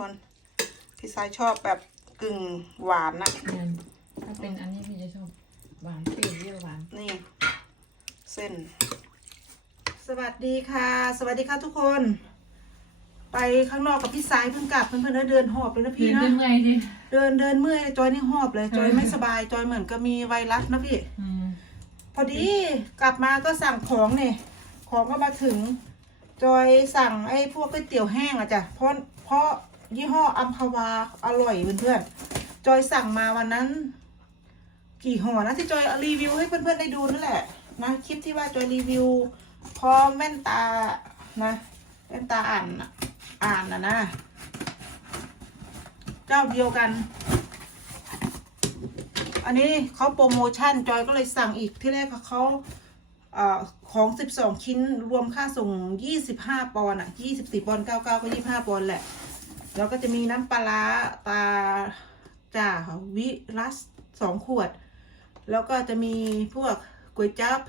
คนพี่สายชอบแบบกึ่งหวานนะเนี่ยถ้าเป็นอันนี้พี่จะชอบหวานเปรี้ยวเปรี้ยวหวาน นี่ เส้น สวัสดีค่ะ สวัสดีค่ะทุกคน ไปข้างนอกกับพี่สายเพิ่งกลับเพื่อนๆได้เดินหอบเลยนะพี่เดินเนาะ เมื่อยดิเดินเดินเมื่อยจอยนี่หอบเลย จอยเออไม่สบาย จอยเหมือนกับมีไวรัสนะพี่ อืมพอดีกลับมาก็สั่งของเนี่ย ของก็มาถึง จอยสั่งไอ้พวกก๋วยเตี๋ยวแห้งอะจ้ะเพราะเพราะ ยี่ห้ออัมพวาอร่อยเพื่อนๆจอยสั่งมาวันนั้น กี่ห่อนะที่จอยรีวิวให้เพื่อนๆได้ดูนั่นแหละนะคลิปที่ว่าจอยรีวิวพร้อมแว่นตานะแว่นตาอ่านอ่านนะนะ เจ้าเดียวกัน อันนี้เขาโปรโมชั่นจอยก็เลยสั่งอีกที่แรกเขาเอ่อของ 12 ชิ้นรวมค่าส่ง 25 ปอนด์อะ 24 ปอนด์ 99 ก็ 25 ปอนด์แหละ แล้วก็จะมีน้ำปลาตาจ่าวิรัสสองขวด แล้วก็จะมีพวกก๋วยจับ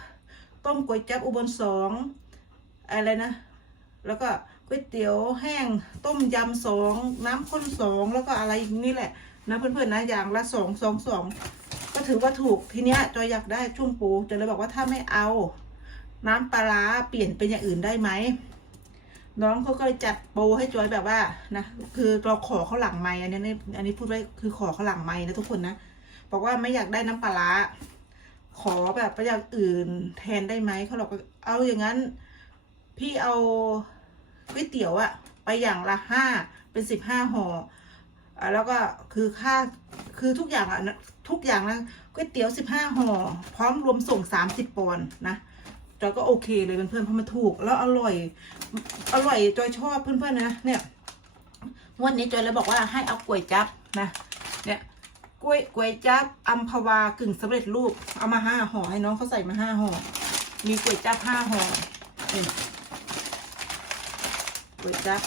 ต้มก๋วยจับอุบลสองอะไรนะ แล้วก็ก๋วยเตี๋ยวแห้งต้มยำสองน้ำข้นสองแล้วก็อะไรอีกนี่แหละนะเพื่อนๆนะอย่างละสองสองสองก็ถือว่าถูกทีเนี้ยจอยอยากได้ช่วงปูจอยเลยบอกว่าถ้าไม่เอา น้ำปลาเปลี่ยนเป็นอย่างอื่นได้ไหม น้องเขาก็เลยจัดโปรให้จอยแบบว่านะคือเราขอเขาหลังไม้อันนี้อันนี้พูดไว้คือขอเขาหลังไม้นะทุกคนนะบอกว่าไม่อยากได้น้ำปลาขอแบบประอย่างอื่นแทนได้ไหมเขาบอกเอาอย่างนั้น พี่เอาก๋วยเตี๋ยวอะไปอย่างละห้าเป็นสิบห้าห่ออ่แล้วก็คือค่าคือทุกอย่างอะนะทุกอย่างนะก๋วยเตี๋ยวสิบห้าห่อพร้อมรวมส่งสามสิบปอนด์นะจอยก็โอเคเลยเพื่อนๆเพราะมันถูกแล้วอร่อย อร่อยจอยชอบเพื่อนๆนะ เนี่ยวันนี้จอยเลยบอกว่าให้เอาก๋วยจับนะ เนี่ยก๋วยก๋วยจับอัมพวากึ่งสำเร็จรูป เอามาห้าห่อให้น้องเขาใส่มาห้าห่อ มีก๋วยจับห้าห่อนี่ก๋วยจับ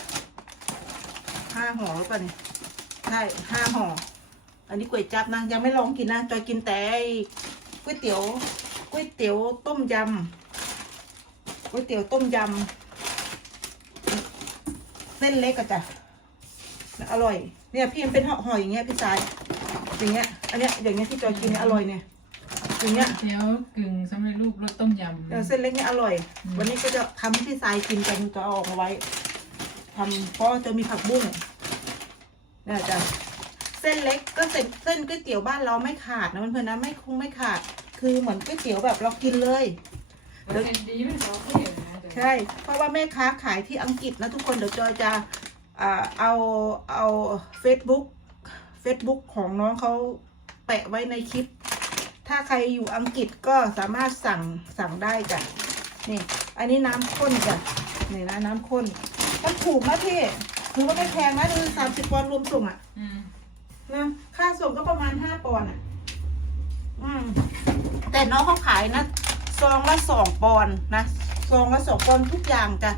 ห้าห่อหรือเปล่านี่ใช่ห้าห่อ อันนี้ก๋วยจับนะยังไม่ลองกินนะจอยกินแต่ไอ้ก๋วยเตี๋ยวก๋วยเตี๋ยวต้มยำก๋วยเตี๋ยวต้มยำ เส้นเล็กอะจ้ะอร่อย เนี่ยพี่มันเป็นห่อๆอย่างเงี้ยพี่สายอย่างเงี้ย อันเนี้ยอย่างเงี้ยที่จอยกินเนี่ยอร่อยเนี่ยอย่างเงี้ยเดี๋ยวกึ่งสำเร็จรูปรสต้มยำเออเส้นเล็กเนี่ยอร่อยอืมวันนี้ก็จะทำให้พี่สายกินกันจะเอาออกมาไว้ทำเพราะจะมีผักบุ้งเนี่ยจ้ะเส้นเล็กก็เส้นเส้นก๋วยเตี๋ยวบ้านเราไม่ขาดนะเพื่อนๆนะไม่คงไม่ขาด คือเหมือนก๋วยเตี๋ยวแบบเรากินเลยเดี๋ยวดีไม่พอเปรี้ยวนะเดี๋ยว ใช่ เพราะว่าแม่ค้าขายที่อังกฤษนะทุกคนเดี๋ยวจอยจะอ่าเอาเอา Facebook Facebook ของน้องเขาแปะไว้ในคลิป ถ้าใครอยู่อังกฤษก็สามารถสั่งสั่งได้จ้ะนี่ อันนี้น้ำข้นจ้ะนี่นะน้ำข้นมันถูกนะพี่คือว่าไม่แพงนะคือสามสิบปอนด์รวมส่งอะอืมนะค่าส่งก็ประมาณห้าปอนด์อะอืมแต่น้องเขาขายนะซองละสองปอนด์นะ ซองละสองปอนด์ทุกอย่างจ้ะ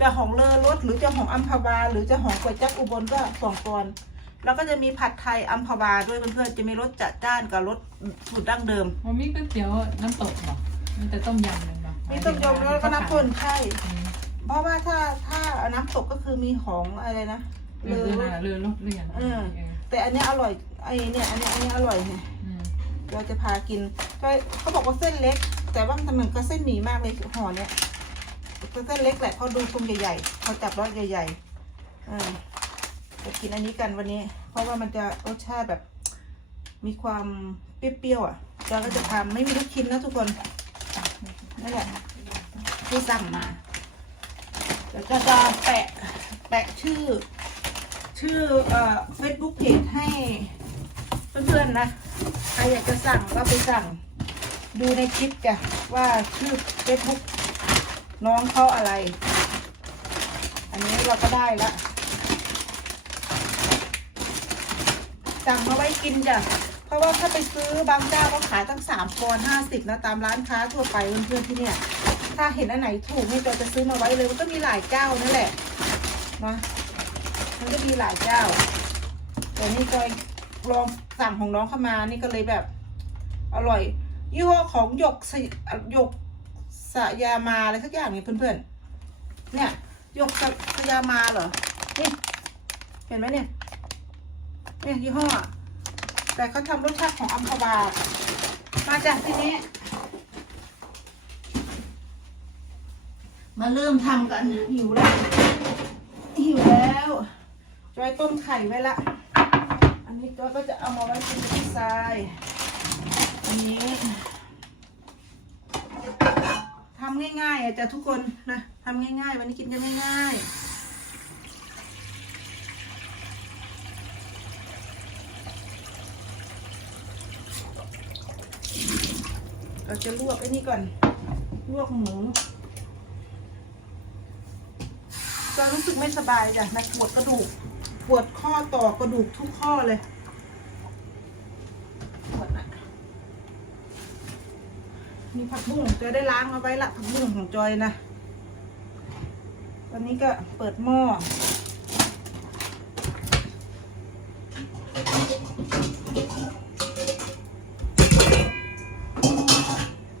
จะของเลอรสหรือจะของอัมพวา หรือจะของก๋วยจั๊บอุบลก็สองปอนด์แล้วก็จะมีผัดไทยอัมพวาด้วยเพื่อนๆจะมีรสจัดจ้านกับรสสูตรดั้งเดิมมันมีก๋วยเตี๋ยวน้ำตกบอกมันแต่ต้มยำเลยบอกมีต้มยำแล้วก็น้ำข้นใช่อืมเพราะว่าถ้าถ้าน้ำตกก็คือมีของอะไรนะเรือเลอเรือเรือรสเรือเออแต่อันเนี้ยอร่อยไอเนี่ยอันเนี้ยอันเนี้ยอร่อยไงอืมเราจะพากินก็เขาบอกว่าเส้นเล็ก แต่ว่ามันเหมือนกับเส้นหมี่มากเลยห่อเนี้ย เส้นเล็กแหละเขาดูทรงใหญ่ๆเขาจับรสใหญ่ๆอ่าจะกินอันนี้กันวันนี้ เพราะว่ามันจะรสชาติแบบ มีความเปรี้ยวๆอะเราก็จะทำไม่มีลูกชิ้นนะทุกคนนั่นแหละที่สั่งมาเดี๋ยวจะจะแปะแปะชื่อ ชื่อเอ่อ Facebook Page ให้เพื่อนๆนะใครอยากจะสั่งก็ไปสั่งดูในคลิปจ้ะว่าชื่อ Facebook น้องเขาอะไร อันนี้เราก็ได้ละสั่งมาไว้กินจ้ะ เพราะว่าถ้าไปซื้อบางเจ้าก็ขายตั้งสามปอนห้าสิบนะตามร้านค้าทั่วไปเพื่อนๆที่เนี่ย ถ้าเห็นอันไหนถูกนี่เราจะซื้อมาไว้เลยมันก็มีหลายเจ้านั่นแหละนะมันก็มีหลายเจ้า แต่นี่จอยลองสั่งของน้องเข้ามานี่ก็เลยแบบ อร่อยยี่ห้อของหยกสยหยก สยามาอะไรสักอย่างเนี่ยเพื่อนๆ เนี่ยหยกสยามาเหรอ นี่ เห็นไหมเนี่ย เนี่ยยี่ห้อ แต่เขาทำรสชาติของอัมพวา มาจากที่นี้ มาเริ่มทำกันหิวแล้ว หิวแล้วจอยต้มไข่ไว้ละ อันนี้จอยก็จะเอามาไว้กินที่ทราย อันนี้ำง่ายๆอะจ้ะทุกคนนะทำง่ายๆ วันนี้กินกันง่ายๆเราจะลวกไอ้นี่ก่อน ลวกหมูจะรู้สึกไม่สบายจ้ะนะปวดกระดูก ปวดข้อต่อกระดูกทุกข้อเลย ปวดนะ มีผักบุ้งจอยได้ล้างเอาไว้ละผักบุ้งของจอยนะวันนี้ก็เปิดหม้อ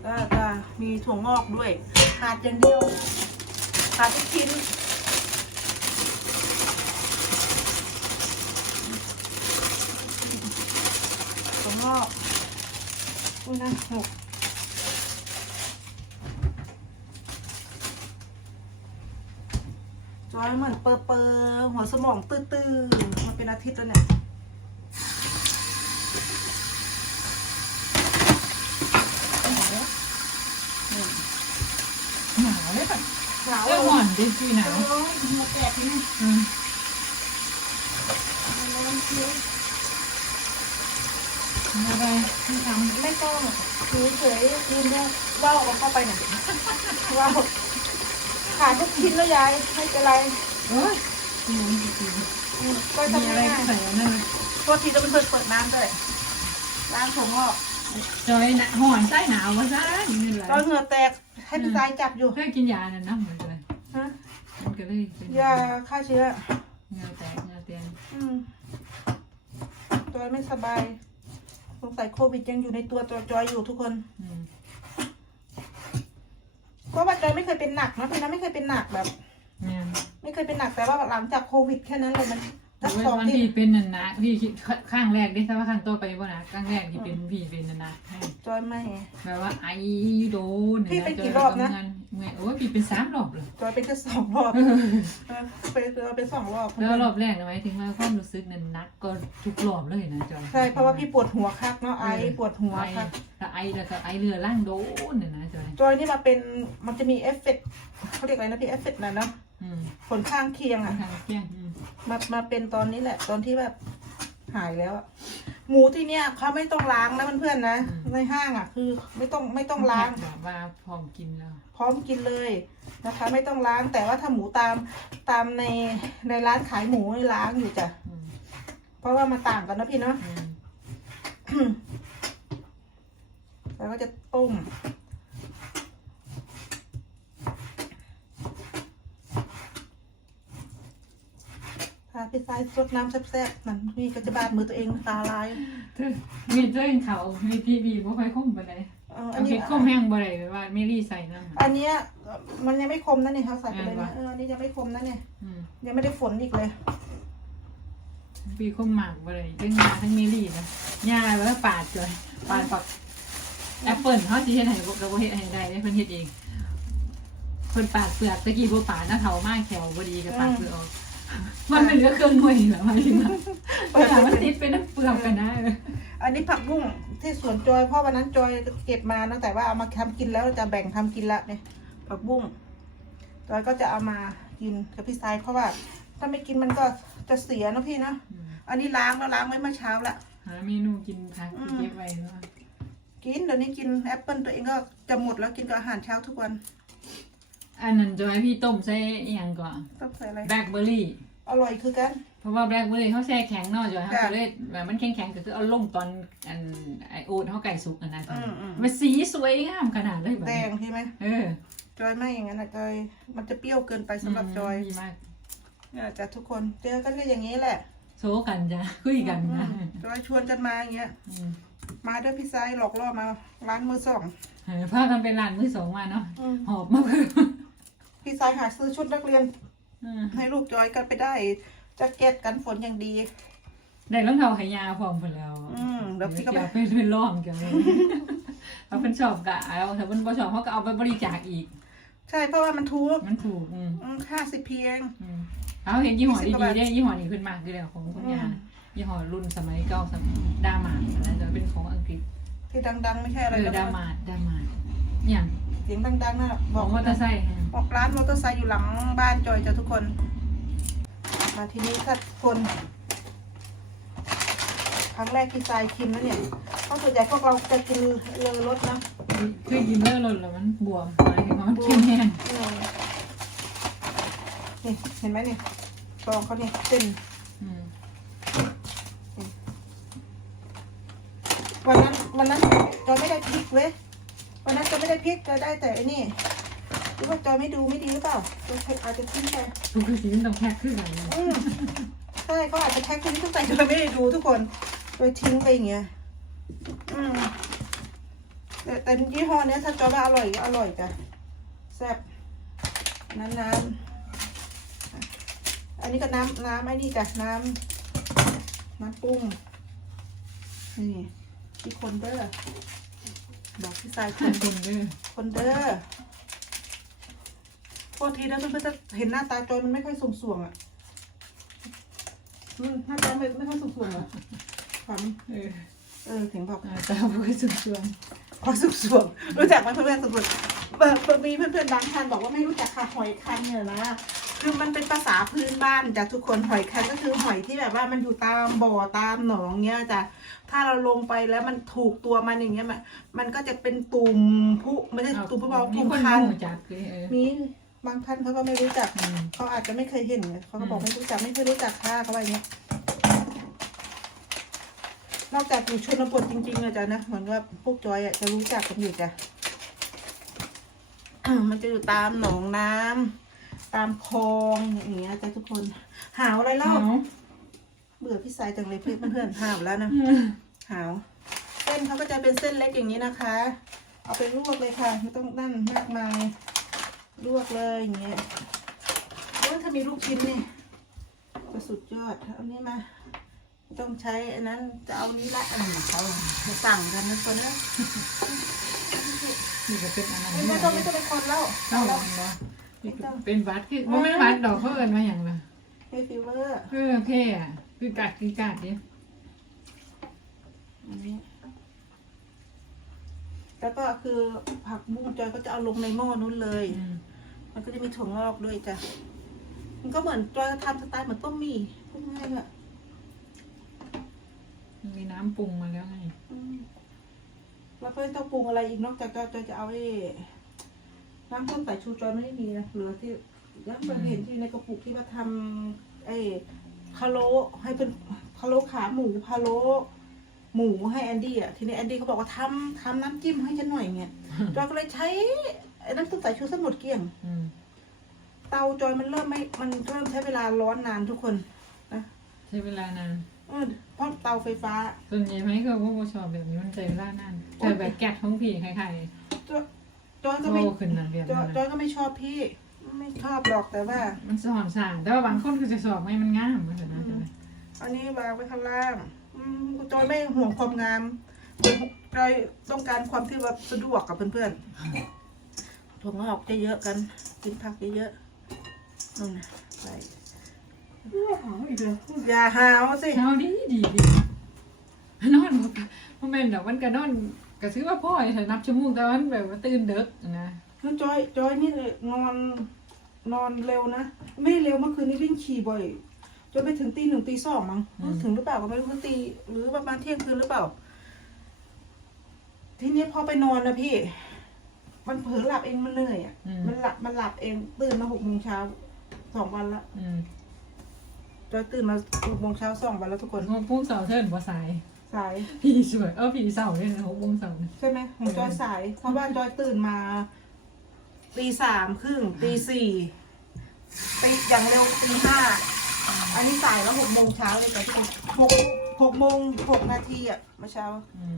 ก็จะมีถั่วงอกด้วยขาดอย่างเดียวขาดทุกชิ้นถั่วงอกอุ้ยนะหก อยเหมือนเปอร์เปอร์หัวสมองตื้อๆมาเป็นอาทิตย์แล้วเนี่ยหนาวเลยปะหนาวเออหอนดิพี่หนาวมาแตกนี่อืมร้อนคิ้วอะไรที่ทไม่ต้องถือเฉยยืนเนี่ยว่าวเอาเข้าไปหน่อยว่าว ขาดทุกชิ้นแล้วยายไม่เป็นไรำเอ้ยพี่น้องจริงอืมก็ๆมีทำอะไรง่ายใส่อันนั่นเลยๆโทษทีจะเป็นเปิดเปิดน้ำด้วยล้างผมออกจอยหนะหอนใต้หนาวมาซะนี่แหละตอนเหงื่อแตกให้พี่ชายจับอยู่เพื่อกินยาน่ะนะเหมือนกันฮะมันก็เลยเป็นยาฆ่าเชื้อเงาแตกเงาเตียนอืมจอยไม่สบายสงสัยโควิดยังอยู่ในตัวตัวจอยอยู่ทุกคน อืม เพราะว่าจอยไม่เคยเป็นหนักนะพี่นะไม่เคยเป็นหนักแบบแม่นไม่เคยเป็นหนักแต่ว่าหลังจากโควิดแค่นั้นเลยมันสักโอ้ยสองวันทีพี่เป็นนันนะพี่คิดข้างแรกดิถ้าว่าข้างตัวไปบ่นะข้างแรกที่เป็นพี่เป็นนันนะจอยไม่แบบว่าไอโดนพี่เป็นกี่รอบนะ เมื่อยโอ้ยพี่เป็นสามรอบเลยจอยเป็นแค่สองรอบเออไปเจอเป็นสองรอบแล้วรอบแรกนะหมายถึงว่าความรู้สึกนั้นหนักก็ทุกรอบเลยนะจอยใช่เพราะว่าพี่ปวดหัวคักเนาะไอปวดหัวไอคักแล้วไอแล้วก็ไอเรือล่างโดนเนี่ยนะจอยจอยนี่มาเป็นมันจะมีเอฟเฟกต์เขาเรียกอะไรนะพี่เอฟเฟกต์นะเนาะอืมผลข้างเคียงทาอะงเที่ยงอืม มามาเป็นตอนนี้แหละตอนที่แบบ หายแล้วอะหมูที่เนี้ยเขาไม่ต้องล้างนะเพื่อนๆนะในห้างอะ คือ ไม่ต้องไม่ต้องล้าง แบบว่าพร้อมกินแล้วพร้อมกินเลยนะคะ ไม่ต้องล้างแต่ว่าถ้าหมูตามตามในในร้านขายหมูนี่ล้างอยู่จ้ะอืมเพราะว่ามันต่างกันนะพี่เนาะ อืม แล้วก็จะต้มาพี่สายสดน้ำแซ่บๆมันนี่ก็จะบาดมือตัวเองตาลายเธอมีเจ้าเขามีทีวีบ่ค่อยคุ้มปานใดเอออัอันนนี้นี้คุ้มแห้งบ่ได้แบบว่าไม่รีใส่น้ำอันเนี้ยมันยังไม่คมนะเนี่ยเขาใส่ไปเลยแม่นะนวะเอออันนี้ยังไม่คมนะเนี่ยอืมยังไม่ได้ฝนอีกเลยปีคุ้มหมากบ่ได้ทั้งยาทั้งเมลี่นะยาแล้วก็ปาดจอยปาดปักแอปเปิลเขาสิเฮ็ดให้เราบ่เฮ็ดให้ได้เด้เพิ่นเฮ็ดเองเพิ่นปาดเปลือกตะกี้บ่ปาดนะเฒ่ามากแขวบ่ดีก็ปาดเปลือกออก มันไม่เหลือเครื่องหน่วยแล้วหมายถึงว่าเปลือกมันติดเป็นน้ำเปลือกกันนะอันนี้ผักบุ้งที่สวนจอยเพราะวันนั้นจอยเก็บมานะแต่ว่าเอามาทำกินแล้วจะแบ่งทำกินละเนี่ยผักบุ้งจอยก็จะเอามากินกับพี่สายเพราะว่า ถ้าไม่กินมันก็จะเสียนะพี่นะอืมอันนี้ล้างแล้วล้างไว้เมื่อเช้าละหาเมนูกินผักที่เก็บไว้เนาะกินเดี๋ยวนี้กินแอปเปิลตัวเองก็จะหมดแล้วกินกับอาหารเช้าทุกวัน อันนั้นจอยพี่ต้มใส่อีหยังก่อนต้องใส่อะไร แบล็คเบอร์รี่ อร่อยคือกัน เพราะว่าแบล็คเบอร์รี่เขาแช่แข็งเนาะจอยเขาจ้ะก็เลยแบบมันแข็งๆก็คือเอาลงตอนอันไอโอ๊ตเขาไก่สุกอันนั้นอืมอืม มันสีสวยงามขนาดเลยแบบแดนี้งใช่ไหม เออจอยไม่อย่างนั้นนะจอย มันจะเปรี้ยวเกินไปสำหรับจอยดีมากเนี่ยจะทุกคน เจอกันก็อย่างนี้แหละโซกันจ้ะคุยกันนะอืมจอยชวนกันมาอย่างเงี้ย อืมมาด้วยพี่สายหลอกล่อมาร้านมือสองเออพากันไปร้านมือสองมาเนาะอืมหอบมาเพิ่มพี่สายหาซื้อชุดนักเรียน อืมให้ลูกจอยกันไปได้แจ็คเก็ตกันฝนอย่างดี ได้รองเท้าขายาวพร้อมเพิ่นแล้วอืมเดี๋ยวพี่ก็ไปเกี่ยวเป็นเป็นร่องเกี่ยวเลยเอาเพิ่นชอบก็เอาถ้าเพิ่นบ่ชอบเขาก็เอาไปบริจาคอีก ใช่เพราะว่ามันถูกมันถูกอืมห้าสิบเพียง อืมเอาเห็นยี่ห้อสิบกว่าดีบาท ๆได้ยี่ห้อนี้ขึ้นมากเลยแล้วของคุณยาอืมยี่ห้อรุ่นสมัยเก่าสมัยดามาดอันนั้นจะเป็นของอังกฤษ ที่ดัง ๆ ไม่ใช่อะไรเออนะดามาดดามาดเนี่ย เสียงดังๆนะขบอองกมอเตอร์ไซค์ฮะบอกร้านมอเตอร์ไซค์อยู่หลังบ้านจอยจ้ะทุกคน มาทีนี้ถ้าคนครั้งแรกที่ทรายกินนะเนี่ยเพราะส่วนใหญ่พวกเราจะกินเลอรสนะเคยกินเลอะหล่นแล้วมันบวมหมายถึงว่ามันเข้มแห้งอืมนี่เห็นไหมนี่ซองเขานี่เส้นอืมวันนั้นวันนั้นจอยไม่ได้พริกเว้ย วันนั้นจอยไม่ได้พริกจอยได้แต่ไอ้นี่หรือว่าจอยไม่ดูไม่ดีหรือเปล่าจอยอาจจะทิ้งไปทุกทีมันต้องแพ็คขึ้นกันเลยอืมใช่เขาอาจจะแท็กทิ้งตั้งแต่จอยไม่ได้ดูทุกคนโดยทิ้งไปอย่างเงี้ยอืมแต่แต่ยี่ห้อเนี้ยถ้าจอยว่าอร่อยก็อร่อยจ้ะแซ่บน้ำน้ำอันนี้ก็น้ำน้ำไอ้นี่จ้ะน้ำน้ำปรุงนี่ที่คนเด้อ บอกพี่สายคขอนบคุณเด้อคนเด้อโทษทีนะเพื่อนๆจะเห็นหน้าตาจอยมันไม่ค่อยส่งส่วงๆอะอืมหน้าตาไม่ไม่ค่อยส่งส่วงๆอะฝันเออเออถึงบอกอ่าตาบ่อยสุดส่วนพอส่งส่วงๆรู้จักไหมเพื่อนๆส่งส่วงๆเบอร์เบอร์มีเพื่อนๆบางท่านบอกว่าไม่รู้จักค่ะหอยคันเนี่ยนะ คือมันเป็นภาษาพื้นบ้านจากทุกคนหอยคันก็คือหอยที่แบบว่ามันอยู่ตามบ่อตามหนองเงี้ยจ้ะถ้าเราลงไปแล้วมันถูกตัวมันอย่างเงี้ยมันมันก็จะเป็นตุ่มผู้ไม่ใช่ตุ่มผู้เบามีตุ่มคนคันรู้จักเลยเออมีบางท่านเขาก็ไม่รู้จักอืมเขาอาจจะไม่เคยเห็นไงเขาก็บอกอืมไม่รู้จักไม่เคยรู้จักค่ะเขาว่าอย่างเงี้ยนอกจากอยู่ชนบทจริงๆอะจ้ะนะเหมือนว่าพวกจอยอะจะรู้จักกันอยู่จ้ะมันจะอยู่ตามหนองน้ำ ตามคลองอย่างเงี้ยจ้ะทุกคนหาวอะไรเล่าเอาเบื่อพี่สายจังเลยเพื่อนเพื่อนๆหาวแล้วนะหาวเส้นเขาก็จะเป็นเส้นเล็กอย่างนี้นะคะ เอาไปลวกเลยค่ะ ไม่ต้องนั่นมากมายลวกเลยอย่างเงี้ยแล้วถ้ามีลูกชิ้นนี่จะสุดยอดเอานี้มาไม่ต้องใช้อันนั้นจะเอานี้ละอันนี้เขาจะสั่งกันนะคนนะนี่ก็เป็นอันนั้นไม่ต้องไม่ต้องเป็นคนแล้วเจ้า เอาลแล้วองบ่เป็นวัดคือบ่แม่นวัดดอกเขาเอิ้นว่าหยังล่ะเฮฟิเวอร์เออเท่อะคือกัดคือกัดดิอันนี้แล้วก็คือผักบุ้งจอยก็จะเอาลงในหม้อนู้นเลย อืมมันก็จะมีถั่วงอกด้วยจ้ะ มันก็เหมือนจอยทำสไตล์เหมือนต้มหมี่พูดง่ายๆอะมันมีน้ำปรุงมาแล้วไงอืมแล้วก็ไม่ต้องปรุงอะไรอีกนอกจากจอยจอยจะเอาไอ้ น้ำส้มสายชูจอยไม่ได้มีนะเหลือที่ยังมันเห็นที่ในกระปุกที่ว่าทำไอ้พะโล้ให้เป็นพะโล้ขาหมูพะโล้หมูให้แอนดี้อะทีนี้แอนดี้เขาบอกว่าทำทำน้ำจิ้มให้ฉันหน่อยเงี้ยจอยก็เลยใช้ไอ้น้ำส้มสายชูสมุดเกลี้ยงอืมเตาจอยมันเริ่มไม่มันเริ่มใช้เวลาร้อนนานทุกคนนะใช้เวลานานเออเพราะเตาไฟฟ้า ส่วนใหญ่ไหมก็ว่าบ่ชอบแบบนี้มันใช้เวลานานแต่แบบแก๊สของพี่คล้ายจอยจอยๆ ก็โตไม่ขึ้นนะแบบจอยนั้นจอน่ะยก็ไม่ชอบพี่ ไม่ชอบหรอกแต่ว่า มันสอนสร้างแต่ว่าบางคนก็จะสอบให้มันงามเหมือนกันนะอืมใช่ไหมอันนี้วางไว้ข้างล่างอืมจอยไม่ห่วงความงามจอยต้องการความที่แบบสะดวกกับเพื่อนๆถั่วงอกเยอะๆกันกินผักเยอะๆนู่นนะใส่อย่าหาวสิเช้าดีดีดีนอนบ่บ่แม่นดอกมันก็นอนก็ซื้อว่าพ่อให้นับชั่วโมงแต่ว่ามันแบบว่าตื่นดึกนะ แล้วจอยจอยนี่เลยนอนนอนเร็วนะ ไม่เร็วเมื่อคืนนี้วิ่งขี่บ่อยจนไปถึงตีหนึ่งตีสองมั้งถึงหรือเปล่าก็ไม่รู้ว่าตีหรือประมาณเที่ยงคืนหรือเปล่า ทีนี้พอไปนอนนะพี่ มันเผลอหลับเองมันเหนื่อยอะอืมมันหลับมันหลับเองตื่นมาหกโมงเช้าสองวันละอืมจอยตื่นมาหกโมงเช้าสองวันแล้วทุกคนพวกเสาร์เทิร์นบ่สาย สายพี่สวยเออพี่เสาร์เนี่ยนะหกโมงเสาร์เนี่ยใช่ไหมของจอยสายเพราะว่าจอยตื่นมา ตีสามครึ่งตีสี่ตีอย่างเร็วตีห้าอันนี้สายแล้วหกโมงเช้าเลยจ้ะทุกคนหกหกโมงหกนาทีอะเมื่อเช้าอืม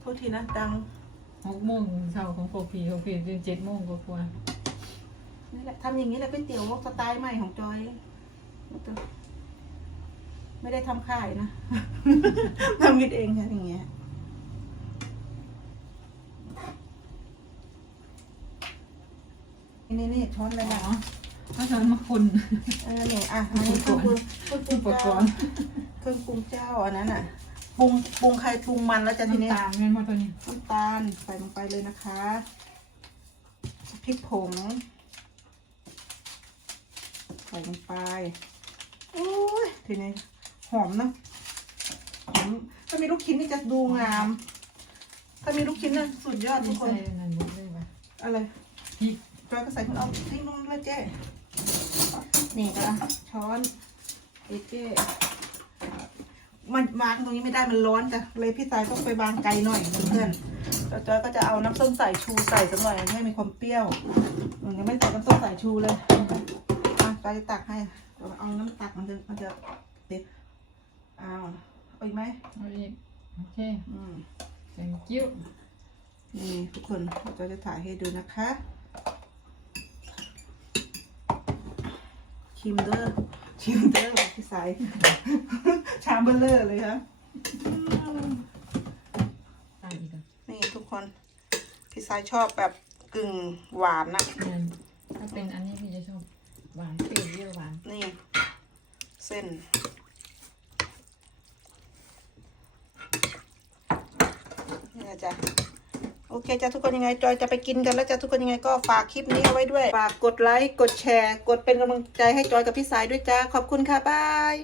โทษทีนะดังหกโมงเสาร์ของโปรพีโปรพีจนเจ็ดโมงกว่านี่แหละทำอย่างนี้แหละก๋วยเตี๋ยวสไตล์ใหม่ของจอยไม่ได้ทำค่ายนะ ทำกินเองค่ะอย่างเงี้ย นี่นี่ช้อนเลยอ๋อนะก็จะมาคนเออเนี่ยอะอันนี้เครื่องปรุงเครื่องปรุงอุปกเจ้ารณ์เครื่องปรุงเจ้าอันนั้นอะปรุงปรุงใครปรุงมันแล้วจะทีนี้น้ำตาลแม่นมาตัวนี้น้ำตาลใส่ลงไปเลยนะคะพริกผงใส่ลงไปโอ้ยทีนี้หอมเนอะหอมถ้ามีลูกชิ้นนี่จะดูงาม ถ้ามีลูกชิ้นน่ะสุดยอดทุที่กคใส่นนั่นหมดเลยว่ะอะไรพริก จอยก็ใส่คุณเอาทิ้งลงเลยเจ๊นี่ก็ช้อนเอเจ๊มันวางตรงนี้ไม่ได้มันร้อนจ้ะเลยพี่ตายต้องไปวางไกลหน่อยเพื่อนๆแล้วจอยก็จะเอาน้ำส้มสายชูใส่สักหน่อยให้มีความเปรี้ยวยังไม่ใส่น้ำส้มสายชูเลยอะจอยจะตักให้เอาน้ำตักมันจะมันจะเด็ดเอาเอาอีกไหมอีกโอเคอืม thank you นี่ทุกคนเราจะถ่ายให้ดูนะคะ คิมเดอร์คิมเดอร์บอกพี่สายชามเบลเลอร์เลยครับตามอีกอะนี่ทุกคนพี่สายชอบแบบกึ่งหวานนะแม่นถ้าเป็นอันนี้พี่จะชอบหวานเปรี้ยวเปรี้ยวหวานนี่เส้น นี่นะจ๊ะ โอเคจ้ะทุกคนยังไงจอยจะไปกินกันแล้วจ้ะทุกคนยังไงก็ฝากคลิปนี้เอาไว้ด้วย ฝากกดไลค์ กดแชร์ กดเป็นกำลังใจให้จอยกับพี่สายด้วยจ้า ขอบคุณค่ะบาย